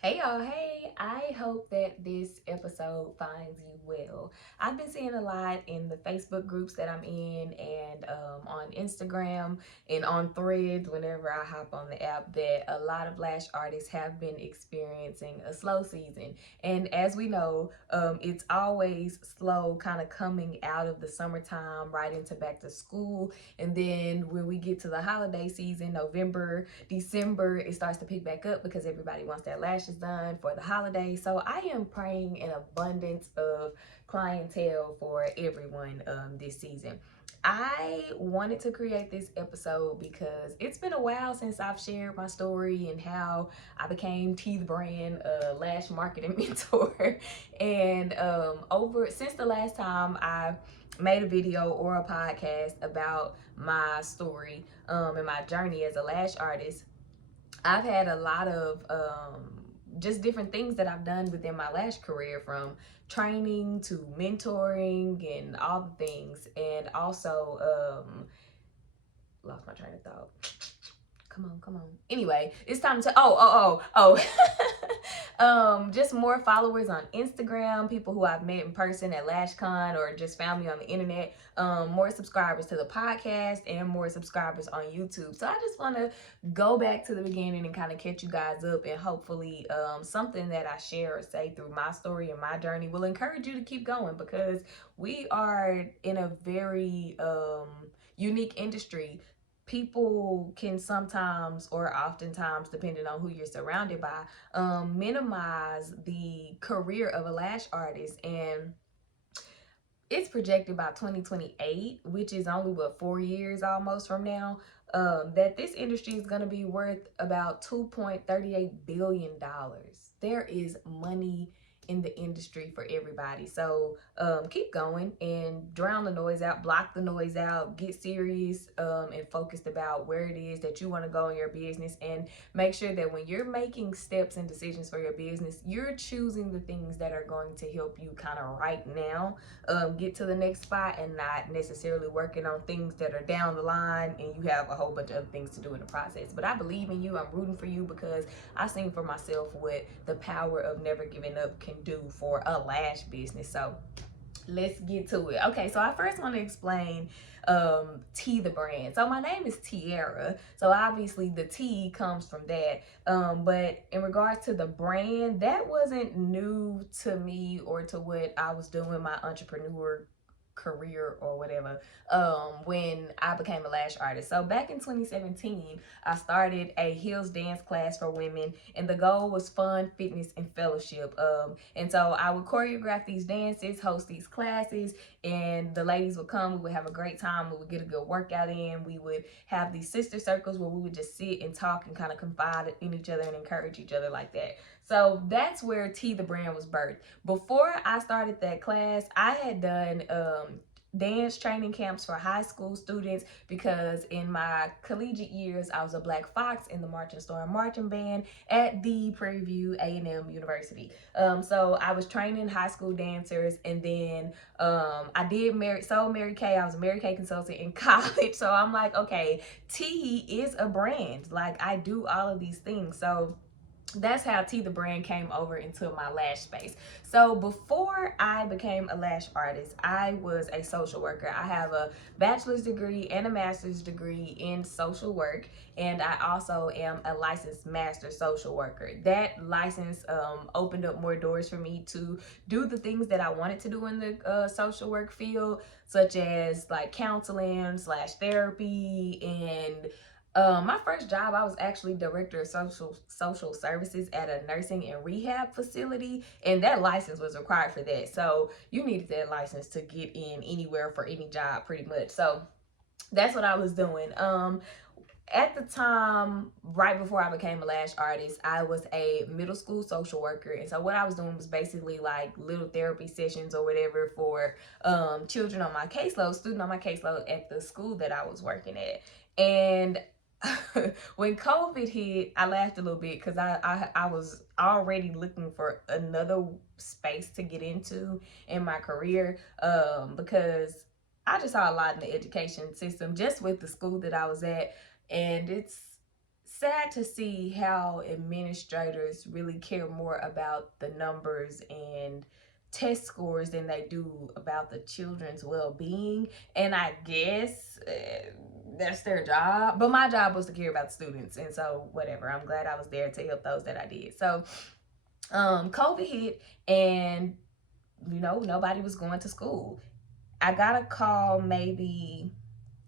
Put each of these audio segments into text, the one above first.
Hey y'all, hey, I hope that this episode finds you well. I've been seeing a lot in the Facebook groups that I'm in and on Instagram and on threads whenever I hop on the app that a lot of lash artists have been experiencing a slow season. And as we know, it's always slow kind of coming out of the summertime right into back to school. And then when we get to the holiday season, November, December, it starts to pick back up because everybody wants their lashes done for the holidays. So I am praying an abundance of clientele for everyone this season. I wanted to create this episode because it's been a while since I've shared my story and how I became T the brand lash marketing mentor. And over since the last time I made a video or a podcast about my story and my journey as a lash artist, I've had a lot of just different things that I've done within my lash career, from training to mentoring and all the things. And also, lost my train of thought. Come on. Anyway, it's time to just more followers on Instagram, people who I've met in person at LashCon or just found me on the internet, more subscribers to the podcast, and more subscribers on YouTube. So I just want to go back to the beginning and kind of catch you guys up, and hopefully something that I share or say through my story and my journey will encourage you to keep going, because we are in a very unique industry. People can sometimes, or oftentimes, depending on who you're surrounded by, minimize the career of a lash artist. And it's projected by 2028, which is only what, 4 years almost from now, that this industry is going to be worth about $2.38 billion. There is money in the industry for everybody. So keep going and drown the noise out, block the noise out, get serious and focused about where it is that you want to go in your business, and make sure that when you're making steps and decisions for your business, you're choosing the things that are going to help you kind of right now get to the next spot, and not necessarily working on things that are down the line and you have a whole bunch of other things to do in the process. But I believe in you. I'm rooting for you, because I've seen for myself what the power of never giving up can do for a lash business. So let's get to it. Okay, so I first want to explain T the brand. So my name is Tiara, so obviously the T comes from that. But in regards to the brand, that wasn't new to me or to what I was doing my entrepreneur career or whatever when I became a lash artist. So back in 2017, I started a heels dance class for women, and the goal was fun, fitness, and fellowship. And so I would choreograph these dances, host these classes, and the ladies would come. We would have a great time. We would get a good workout in. We would have these sister circles where we would just sit and talk and kind of confide in each other and encourage each other like that. So that's where T the brand was birthed. Before I started that class, I had done dance training camps for high school students, because in my collegiate years I was a black fox in the marching storm marching band at the Prairie View A&M University. So I was training high school dancers, and then I did Mary Kay. I was a Mary Kay consultant in college. So I'm like, okay, T is a brand. Like, I do all of these things. So that's how T the brand came over into my lash space. So before I became a lash artist, I was a social worker. I have a bachelor's degree and a master's degree in social work, and I also am a licensed master social worker. That license opened up more doors for me to do the things that I wanted to do in the social work field, such as like counseling slash therapy. And my first job, I was actually director of social services at a nursing and rehab facility, and that license was required for that. So you needed that license to get in anywhere for any job, pretty much. So that's what I was doing. At the time, right before I became a lash artist, I was a middle school social worker. And so what I was doing was basically like little therapy sessions or whatever for children on my caseload, student on my caseload at the school that I was working at. And when COVID hit, I laughed a little bit because I was already looking for another space to get into in my career, because I just saw a lot in the education system just with the school that I was at, and it's sad to see how administrators really care more about the numbers and test scores than they do about the children's well-being. And I guess that's their job, but my job was to care about the students, and so whatever, I'm glad I was there to help those that I did. So COVID hit, and nobody was going to school. I got a call maybe,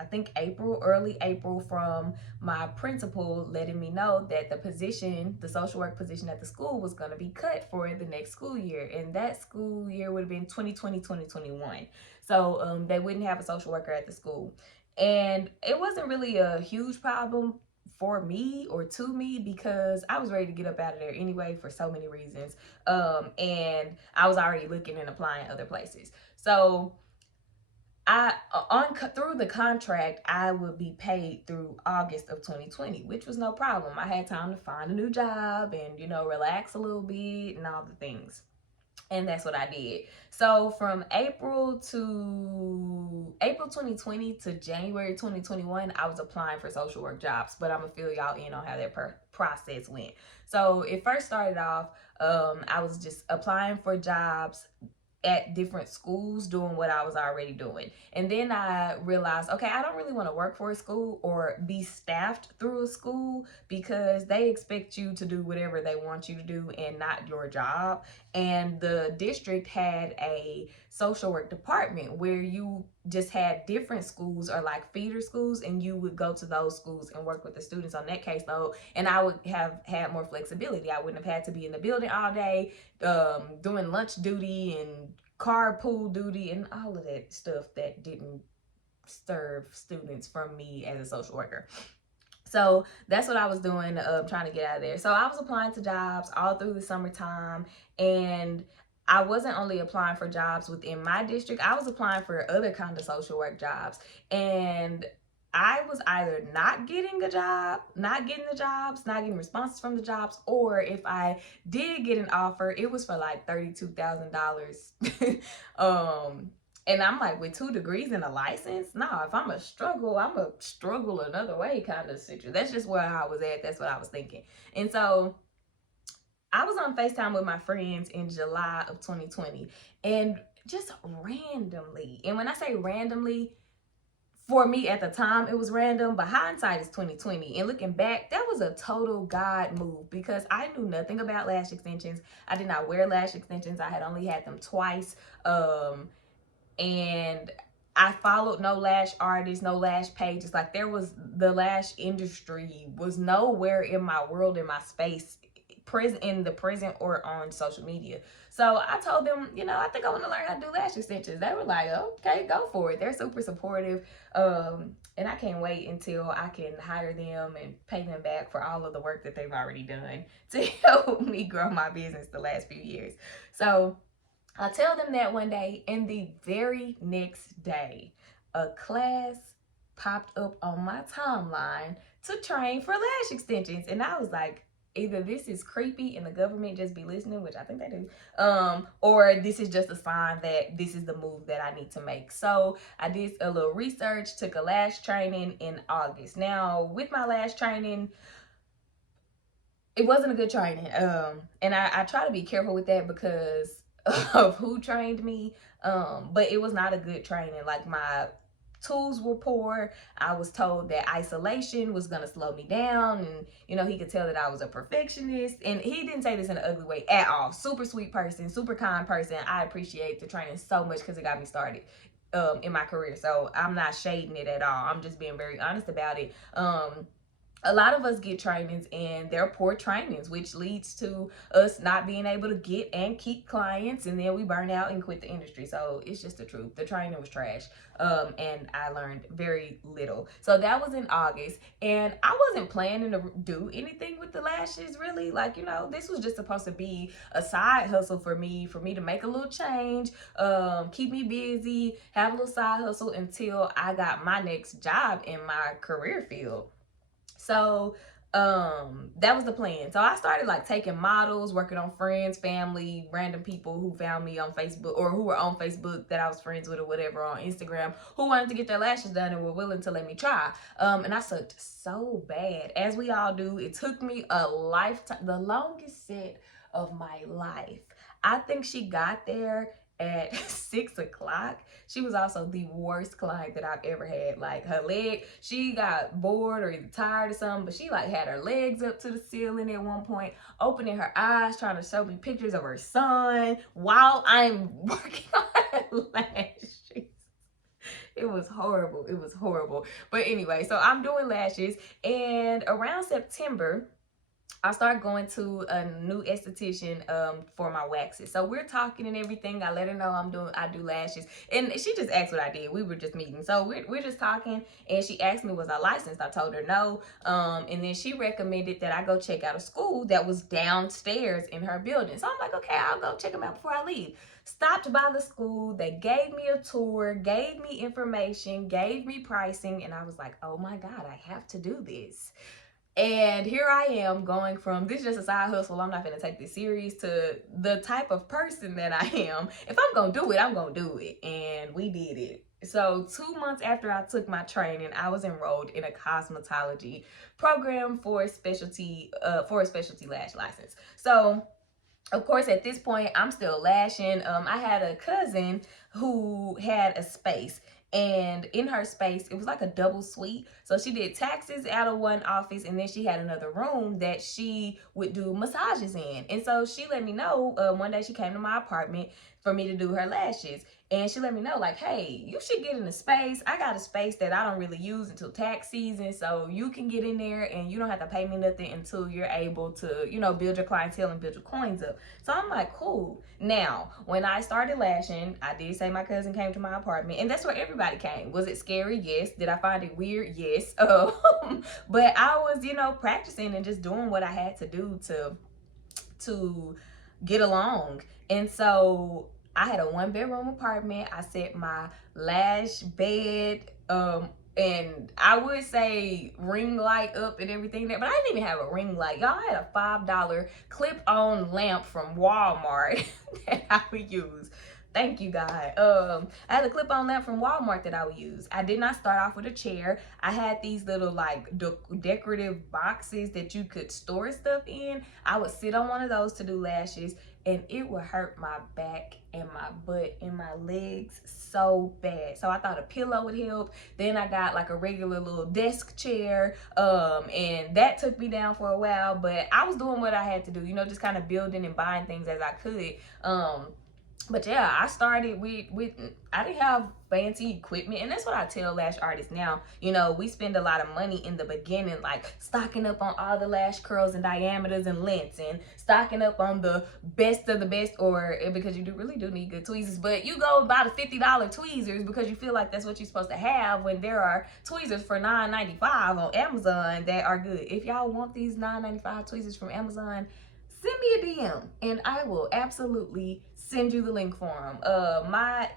I think April, early April, from my principal letting me know that the position, the social work position at the school, was going to be cut for the next school year. And that school year would have been 2020, 2021. So they wouldn't have a social worker at the school. And it wasn't really a huge problem for me or to me, because I was ready to get up out of there anyway for so many reasons. And I was already looking and applying other places. So through the contract, I would be paid through August of 2020, which was no problem. I had time to find a new job and relax a little bit and all the things. And that's what I did. So from April 2020 to January 2021, I was applying for social work jobs. But I'm gonna fill y'all in on how that process went. So it first started off, I was just applying for jobs at different schools doing what I was already doing. And then I realized, okay, I don't really want to work for a school or be staffed through a school, because they expect you to do whatever they want you to do and not your job. And the district had a social work department where you just had different schools, or like feeder schools, and you would go to those schools and work with the students on that caseload. And I would have had more flexibility. I wouldn't have had to be in the building all day, doing lunch duty and carpool duty and all of that stuff that didn't serve students from me as a social worker. So that's what I was doing, trying to get out of there. So I was applying to jobs all through the summertime, and I wasn't only applying for jobs within my district, I was applying for other kind of social work jobs. And I was either not getting a job, not getting the jobs, not getting responses from the jobs, or if I did get an offer, it was for like $32,000. And I'm like, with 2 degrees and a license? No, if I'm a struggle, I'm a struggle another way kind of situation. That's just where I was at. That's what I was thinking. And so I was on FaceTime with my friends in July of 2020, and just randomly, and when I say randomly, for me at the time it was random, but hindsight is 2020, and looking back, that was a total God move, because I knew nothing about lash extensions. I did not wear lash extensions. I had only had them twice, and I followed no lash artists, no lash pages. Like, there was, the lash industry was nowhere in my world, in my space, in the present or on social media. So I told them, I think I want to learn how to do lash extensions. They were like, okay, go for it. They're super supportive. And I can't wait until I can hire them and pay them back for all of the work that they've already done to help me grow my business the last few years. So I tell them that one day, and the very next day, a class popped up on my timeline to train for lash extensions. And I was like, either this is creepy and the government just be listening, which I think they do, or this is just a sign that this is the move that I need to make. So I did a little research, took a lash training in August. Now, with my lash training, it wasn't a good training. And I try to be careful with that because of who trained me. But it was not a good training. Like, my tools were poor. I was told that isolation was gonna slow me down, and he could tell that I was a perfectionist. And he didn't say this in an ugly way at all. Super sweet person, super kind person. I appreciate the training so much because it got me started in my career. So I'm not shading it at all. I'm just being very honest about it. A lot of us get trainings and they're poor trainings, which leads to us not being able to get and keep clients, and then we burn out and quit the industry. So it's just the truth. The training was trash, and I learned very little. So that was in August, and I wasn't planning to do anything with the lashes, really. Like, this was just supposed to be a side hustle for me to make a little change, keep me busy, have a little side hustle until I got my next job in my career field. So that was the plan. So I started like taking models, working on friends, family, random people who found me on Facebook or who were on Facebook that I was friends with or whatever, on Instagram, who wanted to get their lashes done and were willing to let me try. And I sucked so bad, as we all do. It took me a lifetime, the longest set of my life. I think she got there at 6 o'clock. She was also the worst client that I've ever had. Like, her leg, she got bored or either tired or something, but she like had her legs up to the ceiling at one point, opening her eyes, trying to show me pictures of her son while I'm working on her lashes. It was horrible. It was horrible. But anyway, so I'm doing lashes, and around September, I started going to a new esthetician for my waxes. So we're talking and everything. I let her know I do lashes. And she just asked what I did. We were just meeting. So we're just talking, and she asked me, was I licensed? I told her no. And then she recommended that I go check out a school that was downstairs in her building. So I'm like, okay, I'll go check them out before I leave. Stopped by the school. They gave me a tour, gave me information, gave me pricing. And I was like, oh my God, I have to do this. And here I am going from this just a side hustle, I'm not gonna take this serious, to the type of person that I am. If I'm gonna do it, I'm gonna do it. And we did it. So 2 months after I took my training, I was enrolled in a cosmetology program for a specialty lash license. So of course, at this point, I'm still lashing. I had a cousin who had a space, and in her space, it was like a double suite. So she did taxes out of one office, and then she had another room that she would do massages in. And so she let me know, one day she came to my apartment for me to do her lashes. And she let me know, like, hey, you should get in a space. I got a space that I don't really use until tax season, so you can get in there and you don't have to pay me nothing until you're able to, you know, build your clientele and build your coins up. So I'm like, cool. Now, when I started lashing, I did say my cousin came to my apartment, and that's where everybody came. Was it scary? Yes. Did I find it weird? Yes. But I was, you know, practicing and just doing what I had to do to get along. And so I had a 1-bedroom apartment. I set my lash bed, and I would say ring light up and everything there, but I didn't even have a ring light. Y'all, I had a $5 clip-on lamp from Walmart that I would use. Thank you, God. I had a clip-on lamp from Walmart that I would use. I did not start off with a chair. I had these little like decorative boxes that you could store stuff in. I would sit on one of those to do lashes, and it would hurt my back and my butt and my legs so bad. So I thought a pillow would help. Then I got like a regular little desk chair, and that took me down for a while, but I was doing what I had to do, you know, just kind of building and buying things as I could. But yeah, I started with I didn't have fancy equipment, and that's what I tell lash artists now. You know, we spend a lot of money in the beginning, like stocking up on all the lash curls and diameters and lengths, and stocking up on the best of the best, or because you really do need good tweezers. But you go buy the $50 tweezers because you feel like that's what you're supposed to have, when there are tweezers for $9.95 on Amazon that are good. If y'all want these $9.95 tweezers from Amazon, send me a DM and I will absolutely send you the link for them. My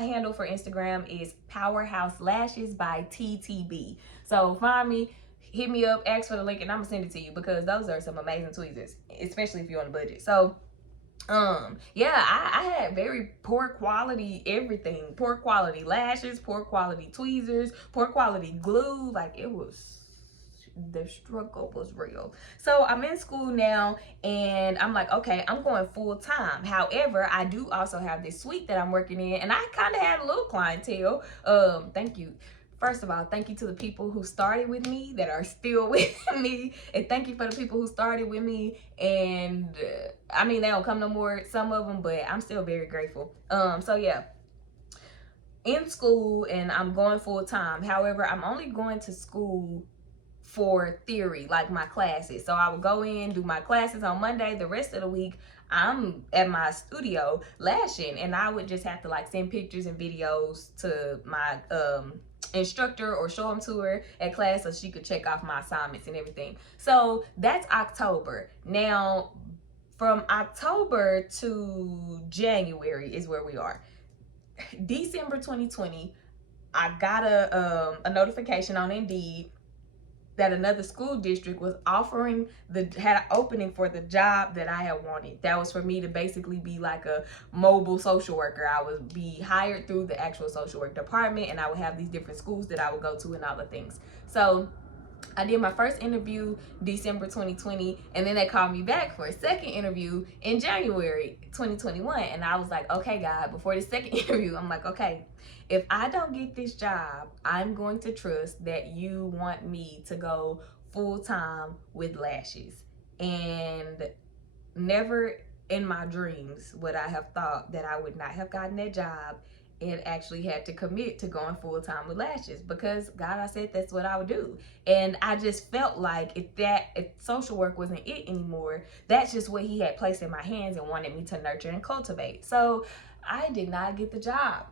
handle for Instagram is Powerhouse Lashes by TTB. So find me, hit me up, ask for the link, and I'm gonna send it to you, because those are some amazing tweezers, especially if you're on a budget. So yeah, I had very poor quality everything. Poor quality lashes, poor quality tweezers, poor quality glue. Like, it was, the struggle was real. So I'm in school now, and I'm like, okay, I'm going full time. However, I do also have this suite that I'm working in, and I kind of had a little clientele. Thank you. First of all, thank you to the people who started with me that are still with me, and thank you for the people who started with me. And I mean, they don't come no more, some of them, but I'm still very grateful. So yeah, in school, and I'm going full time. However, I'm only going to school for theory, like my classes. So I would go in, do my classes on Monday. The rest of the week, I'm at my studio lashing, and I would just have to like send pictures and videos to my instructor or show them to her at class so she could check off my assignments and everything. So that's October. Now, from October to January is where we are. December 2020, I got a notification on Indeed that another school district was offering had an opening for the job that I had wanted. That was for me to basically be like a mobile social worker. I would be hired through the actual social work department, and I would have these different schools that I would go to and all the things. So I did my first interview December 2020, and then they called me back for a second interview in January 2021. And I was like, okay, God, before the second interview, I'm like, okay, if I don't get this job, I'm going to trust that you want me to go full time with Lashes. And never in my dreams would I have thought that I would not have gotten that job and actually had to commit to going full time with Lashes, because God, I said that's what I would do. And I just felt like if social work wasn't it anymore, that's just what he had placed in my hands and wanted me to nurture and cultivate. So I did not get the job.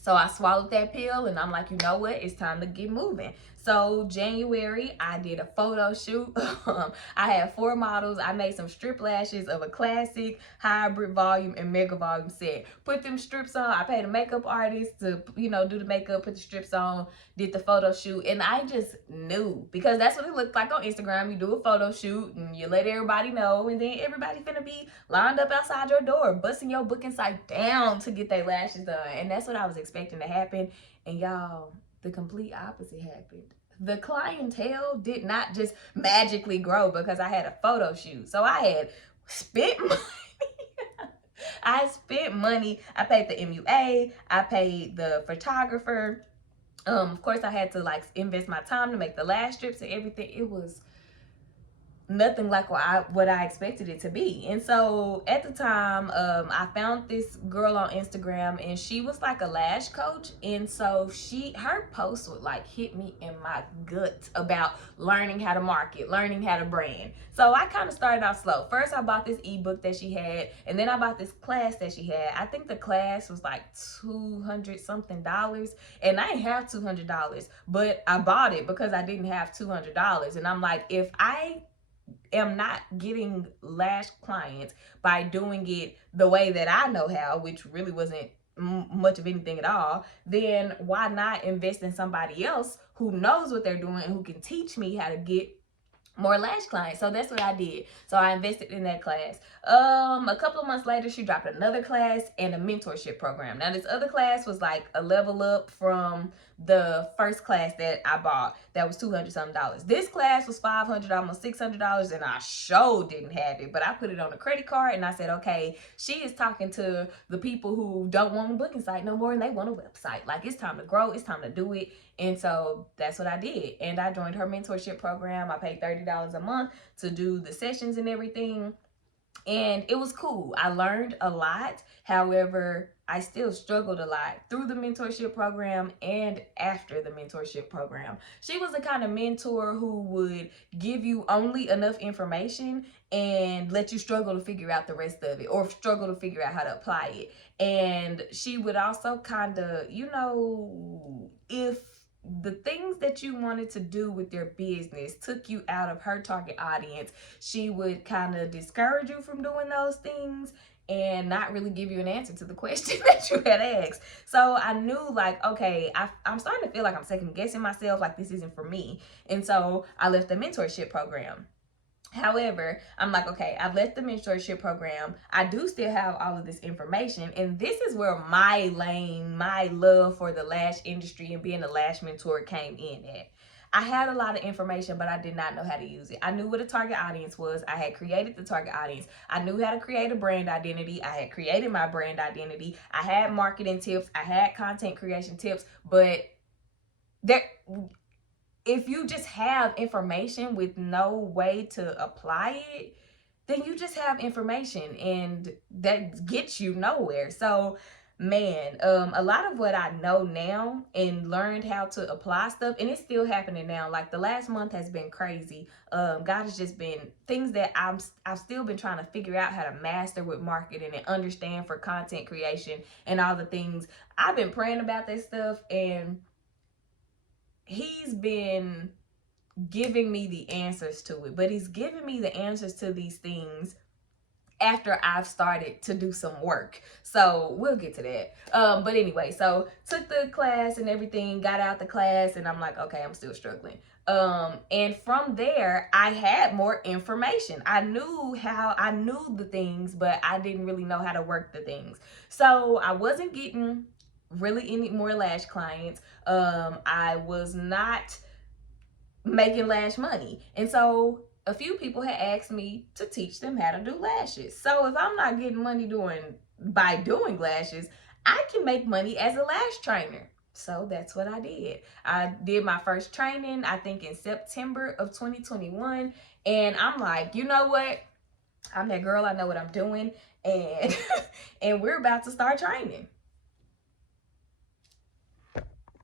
So I swallowed that pill and I'm like, you know what? It's time to get moving. So January, I did a photo shoot. I had 4 models. I made some strip lashes of a classic, hybrid volume, and mega volume set. Put them strips on. I paid a makeup artist to, do the makeup, put the strips on, did the photo shoot. And I just knew, because that's what it looked like on Instagram. You do a photo shoot and you let everybody know, and then everybody finna be lined up outside your door, busting your booking site down to get their lashes done. And that's what I was expecting to happen. And y'all, the complete opposite happened. The clientele did not just magically grow because I had a photo shoot. So I had spent money. I spent money. I paid the MUA. I paid the photographer. Of course, I had to invest my time to make the lash strips and everything. It was nothing like what I expected it to be. And so at the time, I found this girl on Instagram, and she was like a lash coach. And so her posts would hit me in my gut about learning how to market, learning how to brand. So I kind of started out slow. First, I bought this ebook that she had, and then I bought this class that she had. I think the class was like $200 something, and I didn't have $200, but I bought it because I didn't have $200. And I'm like, if I am not getting lash clients by doing it the way that I know how, which really wasn't much of anything at all, then why not invest in somebody else who knows what they're doing and who can teach me how to get more lash clients? So that's what I did. So I invested in that class. A couple of months later, she dropped another class and a mentorship program. Now, this other class was like a level up from the first class that I bought that was $200 something. This class was $500, almost $600, and I sure didn't have it, but I put it on a credit card and I said, okay, she is talking to the people who don't want a booking site no more and they want a website. Like, it's time to grow, it's time to do it. And so that's what I did. And I joined her mentorship program. I paid $30 a month to do the sessions and everything. And it was cool. I learned a lot. However, I still struggled a lot through the mentorship program and after the mentorship program. She was the kind of mentor who would give you only enough information and let you struggle to figure out the rest of it, or struggle to figure out how to apply it. And she would also kind of, if the things that you wanted to do with your business took you out of her target audience, she would kind of discourage you from doing those things and not really give you an answer to the question that you had asked. So I knew, okay, I'm starting to feel like I'm second guessing myself, like this isn't for me. And so I left the mentorship program. However, I'm like, okay, I've left the mentorship program. I do still have all of this information. And this is where my lane, my love for the lash industry and being a lash mentor came in at. I had a lot of information, but I did not know how to use it. I knew what a target audience was. I had created the target audience. I knew how to create a brand identity. I had created my brand identity. I had marketing tips. I had content creation tips. But if you just have information with no way to apply it, then you just have information and that gets you nowhere. So man, a lot of what I know now and learned how to apply stuff, and it's still happening now. Like the last month has been crazy. God has just been things that I've still been trying to figure out how to master with marketing and understand for content creation and all the things. I've been praying about this stuff, and he's been giving me the answers to it, but he's giving me the answers to these things after I've started to do some work. So we'll get to that. But anyway, so took the class and everything, got out the class, and I'm like, okay, I'm still struggling. And from there, I had more information. I knew the things, but I didn't really know how to work the things. So I wasn't getting really any more lash clients. I was not making lash money. And so a few people had asked me to teach them how to do lashes. So if I'm not getting money by doing lashes, I can make money as a lash trainer. So that's what I did. I did my first training, I think in September of 2021. And I'm like, you know what? I'm that girl, I know what I'm doing. And and we're about to start training.